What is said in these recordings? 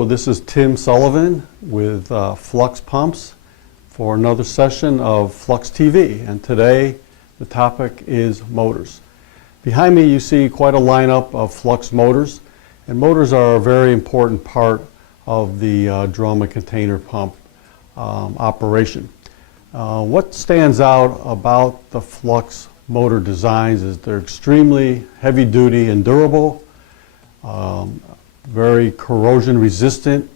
Hello, this is Tim Sullivan with Flux Pumps for another session of Flux TV, and today the topic is motors. Behind me you see quite a lineup of Flux motors, and motors are a very important part of the drum and container pump operation. What stands out about the Flux motor designs is they're extremely heavy duty and durable, very corrosion resistant,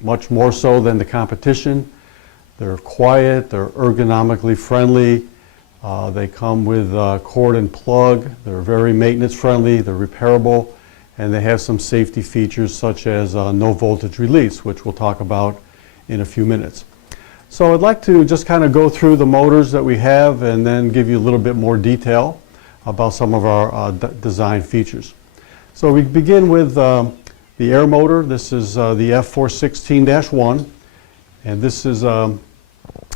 much more so than the competition. They're quiet, they're ergonomically friendly, they come with cord and plug, they're very maintenance friendly, they're repairable, and they have some safety features such as no voltage release, which we'll talk about in a few minutes. So I'd like to just kind of go through the motors that we have and then give you a little bit more detail about some of our design features. So we begin with the air motor. This is the F416-1, and this is a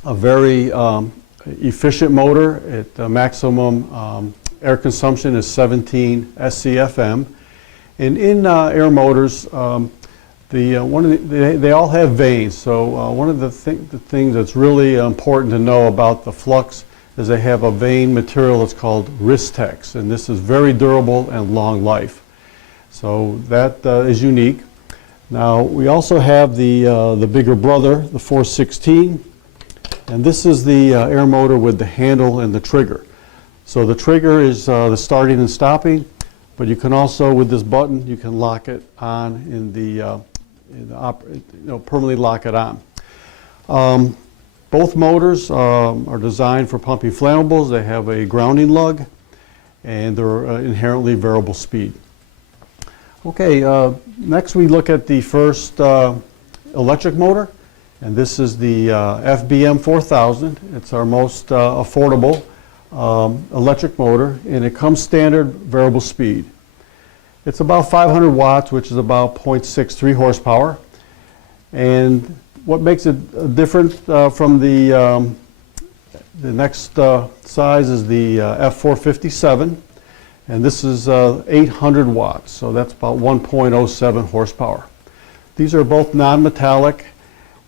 very efficient motor. Maximum air consumption is 17 SCFM. And in air motors, they all have vanes. So one of the things that's really important to know about the Flux is they have a vane material that's called Ristex, and this is very durable and long life. So that is unique. Now we also have the bigger brother, the 416, and this is the air motor with the handle and the trigger. So the trigger is the starting and stopping, but you can also, with this button, you can lock it on permanently lock it on. Both motors are designed for pumping flammables. They have a grounding lug, and they're inherently variable speed. Okay, next we look at the first electric motor, and this is the FBM 4000. It's our most affordable electric motor, and it comes standard variable speed. It's about 500 watts, which is about 0.63 horsepower. And what makes it different from the next size is the F457. And this is 800 watts, so that's about 1.07 horsepower. These are both non-metallic,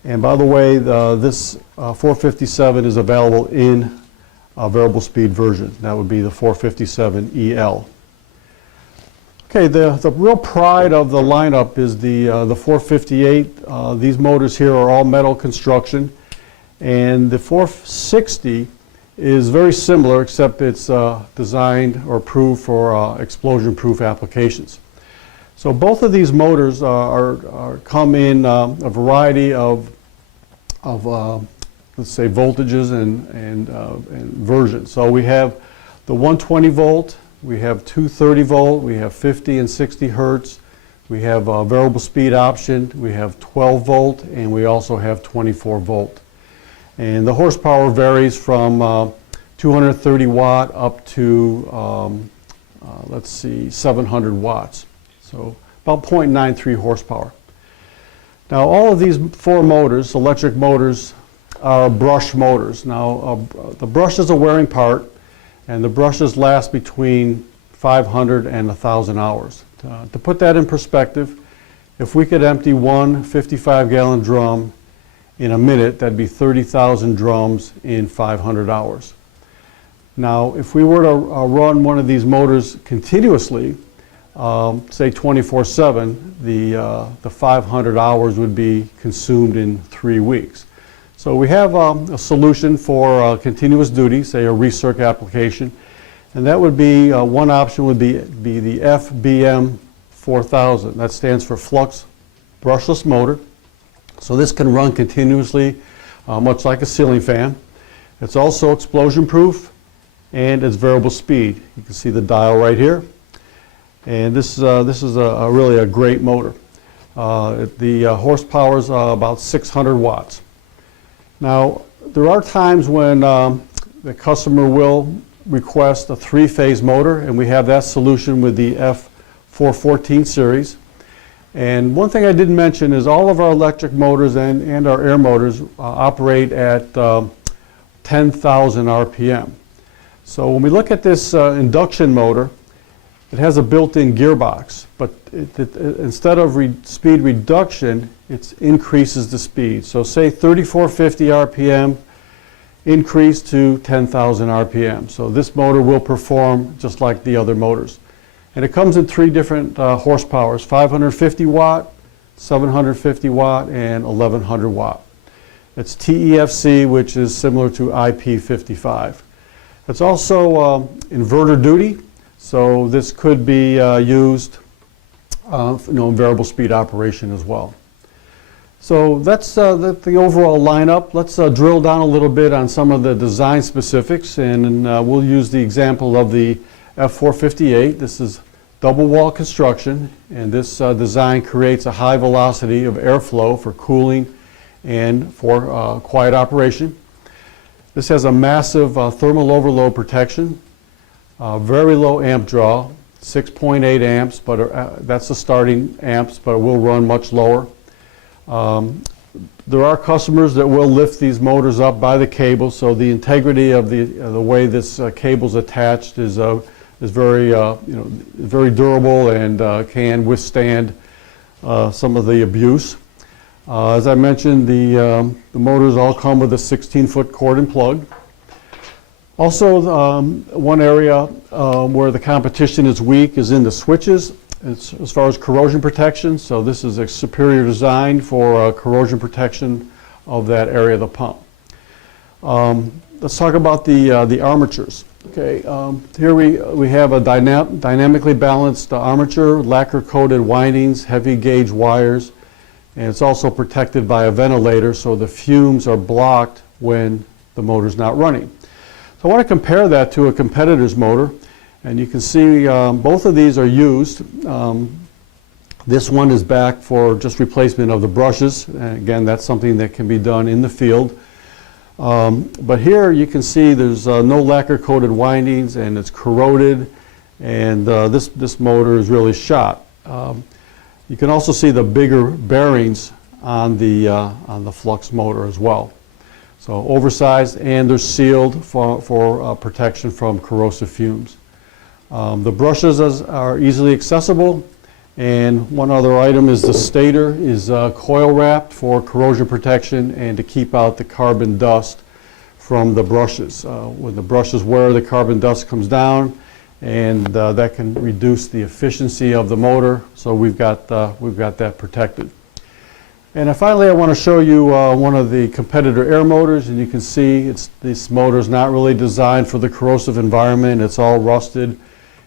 and by the way, this 457 is available in a variable speed version. That would be the 457 EL. Okay, the real pride of the lineup is the 458. These motors here are all metal construction, and the 460 is very similar, except it's designed or approved for explosion-proof applications. So both of these motors come in a variety of let's say voltages and versions. So we have the 120 volt, we have 230 volt, we have 50 and 60 hertz, we have a variable speed option, we have 12 volt, and we also have 24 volt. And the horsepower varies from 230 watt up to, let's see, 700 watts. So about 0.93 horsepower. Now all of these four motors, electric motors, are brush motors. Now the brush is a wearing part, and the brushes last between 500 and 1,000 hours. To put that in perspective, if we could empty one 55-gallon drum in a minute, that'd be 30,000 drums in 500 hours. Now, if we were to run one of these motors continuously, say 24/7, the 500 hours would be consumed in 3 weeks. So we have a solution for continuous duty, say a recirc application, and that would be, one option would be the FBM 4000. That stands for Flux Brushless Motor. So this can run continuously, much like a ceiling fan. It's also explosion proof, and it's variable speed. You can see the dial right here. And this is really a great motor. The horsepower is about 600 watts. Now, there are times when the customer will request a three-phase motor, and we have that solution with the F414 series. And one thing I didn't mention is all of our electric motors and our air motors operate at 10,000 RPM. So when we look at this induction motor, it has a built-in gearbox, but instead of speed reduction, it increases the speed. So say 3450 RPM, increase to 10,000 RPM. So this motor will perform just like the other motors. And it comes in 3 different horsepowers, 550 watt, 750 watt, and 1100 watt. It's TEFC, which is similar to IP55. It's also inverter duty, so this could be used in variable speed operation as well. So that's the overall lineup. Let's drill down a little bit on some of the design specifics, and we'll use the example of the F458. This is double wall construction, and this design creates a high velocity of airflow for cooling and for quiet operation. This has a massive thermal overload protection, very low amp draw, 6.8 amps, but that's the starting amps, but it will run much lower. There are customers that will lift these motors up by the cable, so the integrity of the way this cable is attached is very very durable and can withstand some of the abuse. As I mentioned, the motors all come with a 16-foot cord and plug. Also, one area where the competition is weak is in the switches. It's as far as corrosion protection. So this is a superior design for corrosion protection of that area of the pump. Let's talk about the armatures. Okay, here we have a dynamically balanced armature, lacquer-coated windings, heavy gauge wires, and it's also protected by a ventilator, so the fumes are blocked when the motor's not running. So I want to compare that to a competitor's motor, and you can see both of these are used. This one is back for just replacement of the brushes. And again, that's something that can be done in the field. But here you can see there's no lacquer-coated windings, and it's corroded, and this motor is really shot. You can also see the bigger bearings on the Flux motor as well. So oversized, and they're sealed for protection from corrosive fumes. The brushes are easily accessible, and one other item is the stator is coil wrapped for corrosion protection and to keep out the carbon dust from the brushes. When the brushes wear, the carbon dust comes down, and that can reduce the efficiency of the motor, so we've got that protected. And finally, I want to show you one of the competitor air motors, and you can see this motor is not really designed for the corrosive environment. It's all rusted,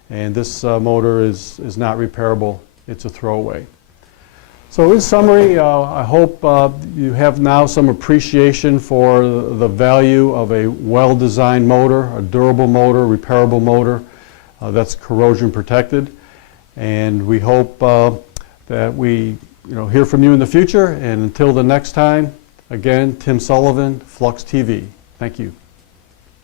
and this motor is not repairable. It's a throwaway. So in summary, I hope you have now some appreciation for the value of a well-designed motor, a durable motor, repairable motor that's corrosion protected. And we hope that we hear from you in the future. And until the next time, again, Tim Sullivan, Flux TV. Thank you.